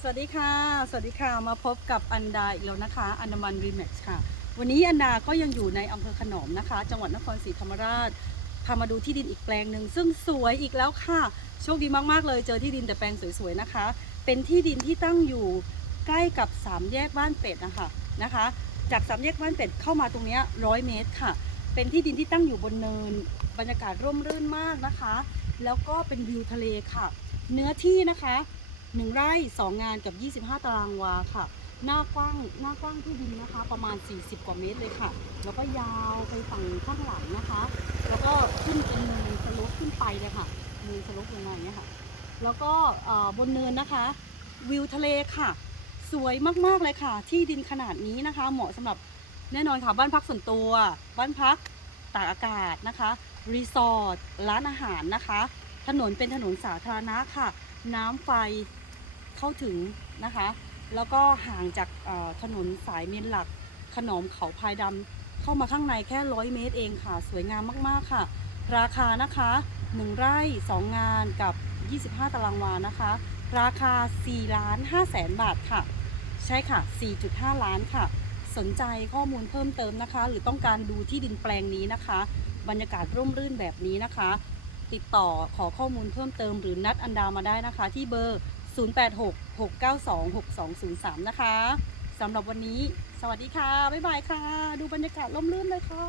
สวัสดีค่ะ สวัสดีค่ะ มาพบกับอันดาอีกแล้วนะคะ อันดามันรีแม็กซ์ค่ะ วันนี้อันดาก็ยังอยู่ในอำเภอขนอมนะคะ จังหวัดนครศรีธรรมราช พามาดูที่ดินอีกแปลงหนึ่งซึ่งสวยอีกแล้วค่ะ โชคดีมากๆเลย เจอที่ดินแต่แปลงสวยๆนะคะ เป็นที่ดินที่ตั้งอยู่ใกล้กับสามแยกบ้านเป็ดนะคะนะคะ จากสามแยกบ้านเป็ดเข้ามาตรงนี้ร้อยเมตรค่ะ เป็นที่ดินที่ตั้งอยู่บนเนิน บรรยากาศร่มรื่นมากนะคะ แล้วก็เป็นวิวทะเลค่ะ เนื้อที่นะคะ หนึ่งไร่สองงานกับ 25 ตารางวาค่ะ หน้ากว้างหน้ากว้างที่ดินนะคะ ประมาณ 40 กว่าเมตรเลยค่ะ แล้วก็ยาวไปฝั่งข้างหลังนะคะ แล้วก็ขึ้นเป็นเนินสลปขึ้นไปเลยค่ะเนินสลปลงมาอย่างเงี้ยค่ะ แล้วก็บนเนินนะคะ วิวทะเลค่ะ สวยมากๆเลยค่ะ ที่ดินขนาดนี้นะคะ เหมาะสำหรับแน่นอนค่ะ บ้านพักส่วนตัว บ้านพักตากอากาศนะคะ รีสอร์ท ร้านอาหารนะคะ ถนนเป็นถนนสาธารณะค่ะ น้ำไฟเข้าถึงนะคะ แล้วก็ห่างจากถนนสายเมนหลัก ขนอมเขาพายดำเข้ามาข้างในแค่ร้อยเมตรเองค่ะ สวยงามมากๆค่ะ ราคานะคะ 1 ไร่ 2 งานกับ 25 ตารางวานะคะ ราคา4ล้าน5แสนบาทค่ะ ใช่ค่ะ 4.5 ล้านค่ะ สนใจข้อมูลเพิ่มเติมนะคะ หรือต้องการดูที่ดินแปลงนี้นะคะ บรรยากาศร่มรื่นแบบนี้นะคะ ติดต่อขอข้อมูลเพิ่มเติมหรือนัดอันดามาได้นะคะ ที่เบอร์ 0866926203 นะคะสำหรับวันนี้ สวัสดีค่ะ บ๊ายบายค่ะ ดูบรรยากาศล่มรื่นเลยค่ะ